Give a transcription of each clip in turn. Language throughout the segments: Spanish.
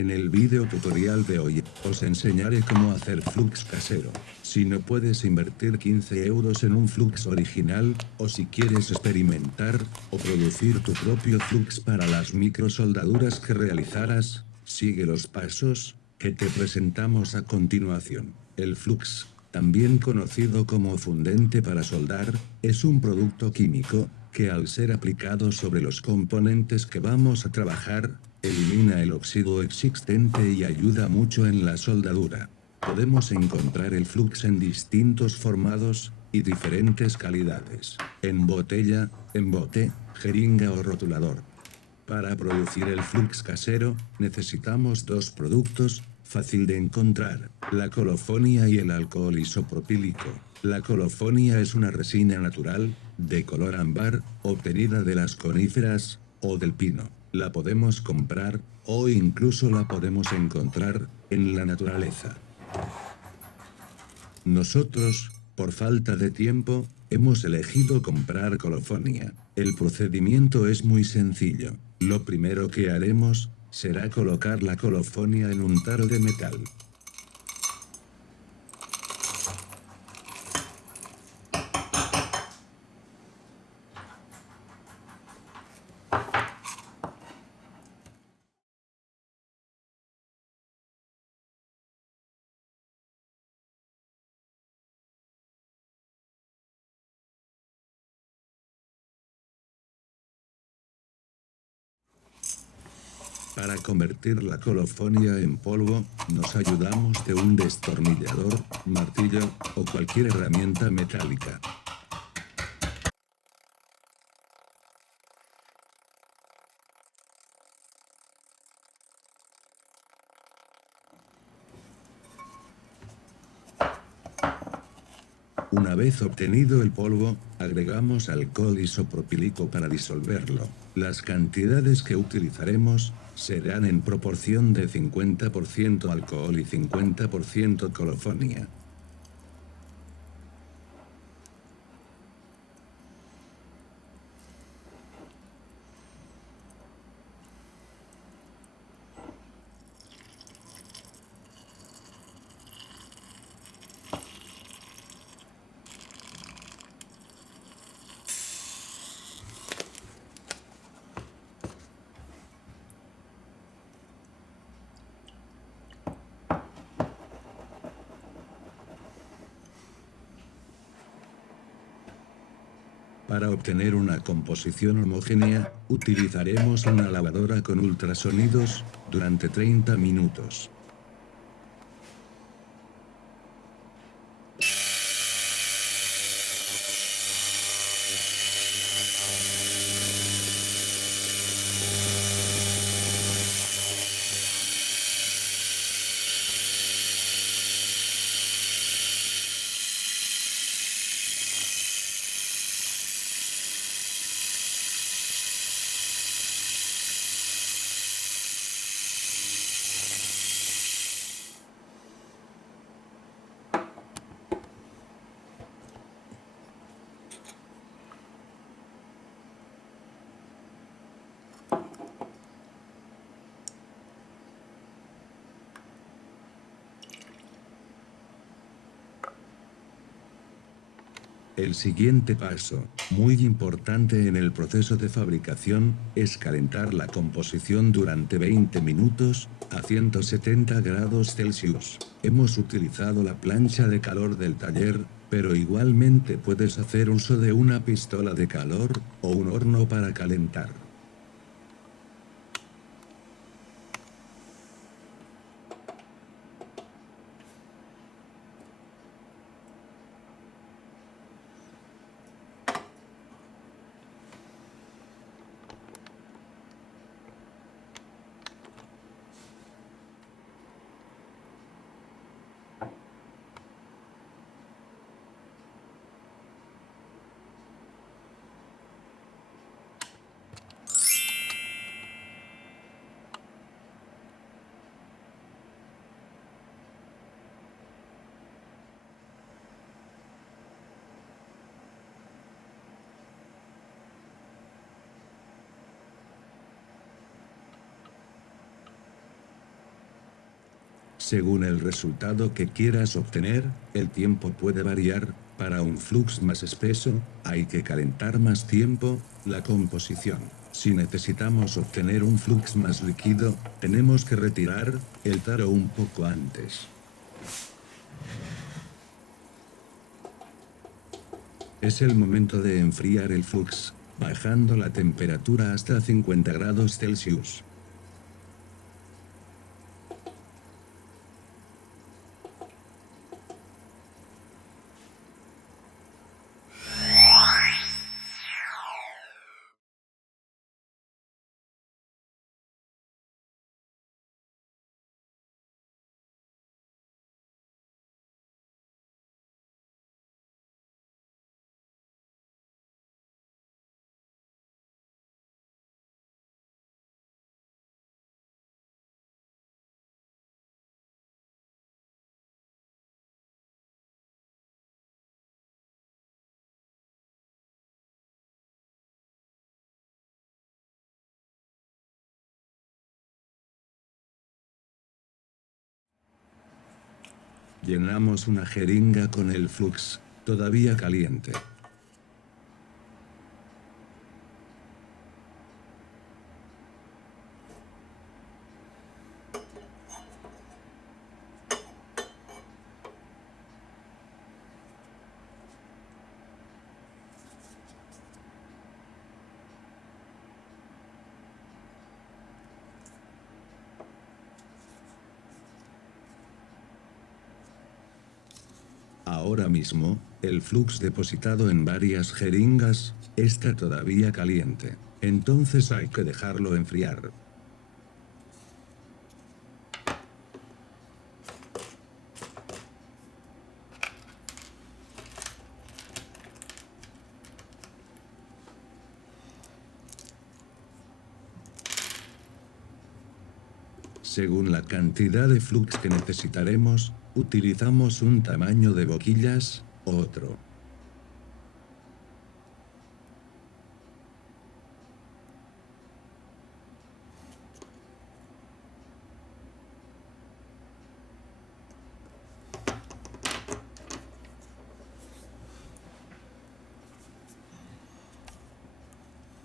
En el video tutorial de hoy, os enseñaré cómo hacer flux casero. Si no puedes invertir 15 euros en un flux original, o si quieres experimentar, o producir tu propio flux para las microsoldaduras que realizarás, sigue los pasos que te presentamos a continuación. El flux, también conocido como fundente para soldar, es un producto químico que al ser aplicado sobre los componentes que vamos a trabajar, elimina el óxido existente y ayuda mucho en la soldadura. Podemos encontrar el flux en distintos formados y diferentes calidades: en botella, en bote, jeringa o rotulador. Para producir el flux casero, necesitamos dos productos, fácil de encontrar: la colofonia y el alcohol isopropílico. La colofonia es una resina natural, de color ámbar, obtenida de las coníferas, o del pino. La podemos comprar, o incluso la podemos encontrar, en la naturaleza. Nosotros, por falta de tiempo, hemos elegido comprar colofonia. El procedimiento es muy sencillo. Lo primero que haremos será colocar la colofonia en un tarro de metal. Para convertir la colofonia en polvo, nos ayudamos de un destornillador, martillo, o cualquier herramienta metálica. Una vez obtenido el polvo, agregamos alcohol isopropílico para disolverlo. Las cantidades que utilizaremos serán en proporción de 50% alcohol y 50% colofonia. Para obtener una composición homogénea, utilizaremos una lavadora con ultrasonidos durante 30 minutos. El siguiente paso, muy importante en el proceso de fabricación, es calentar la composición durante 20 minutos, a 170 grados Celsius. Hemos utilizado la plancha de calor del taller, pero igualmente puedes hacer uso de una pistola de calor, o un horno para calentar. Según el resultado que quieras obtener, el tiempo puede variar. Para un flux más espeso, hay que calentar más tiempo la composición. Si necesitamos obtener un flux más líquido, tenemos que retirar el taro un poco antes. Es el momento de enfriar el flux, bajando la temperatura hasta 50 grados Celsius. Llenamos una jeringa con el flux, todavía caliente. Ahora mismo, el flux depositado en varias jeringas está todavía caliente. Entonces hay que dejarlo enfriar. Según la cantidad de flux que necesitaremos, utilizamos un tamaño de boquillas u otro.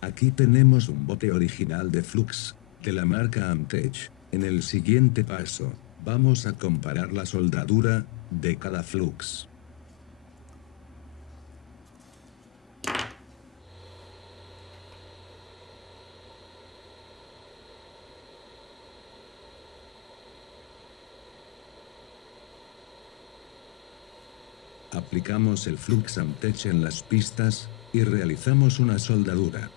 Aquí tenemos un bote original de flux, de la marca Amtech. En el siguiente paso, vamos a comparar la soldadura de cada flux. Aplicamos el flux Amtech en las pistas y realizamos una soldadura.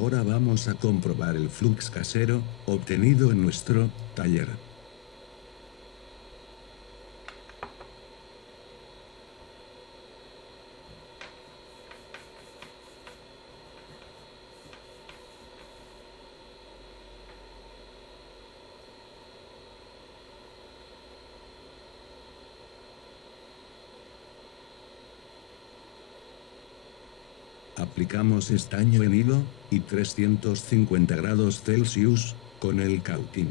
Ahora vamos a comprobar el flux casero, obtenido en nuestro taller. Aplicamos estaño en hilo y 350 grados Celsius con el cautín.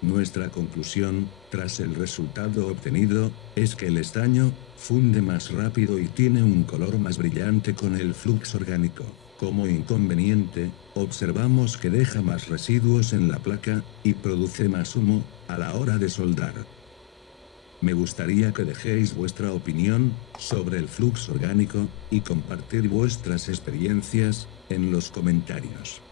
Nuestra conclusión, tras el resultado obtenido, es que el estaño funde más rápido y tiene un color más brillante con el flux orgánico. Como inconveniente, observamos que deja más residuos en la placa y produce más humo a la hora de soldar. Me gustaría que dejéis vuestra opinión sobre el flux orgánico y compartir vuestras experiencias en los comentarios.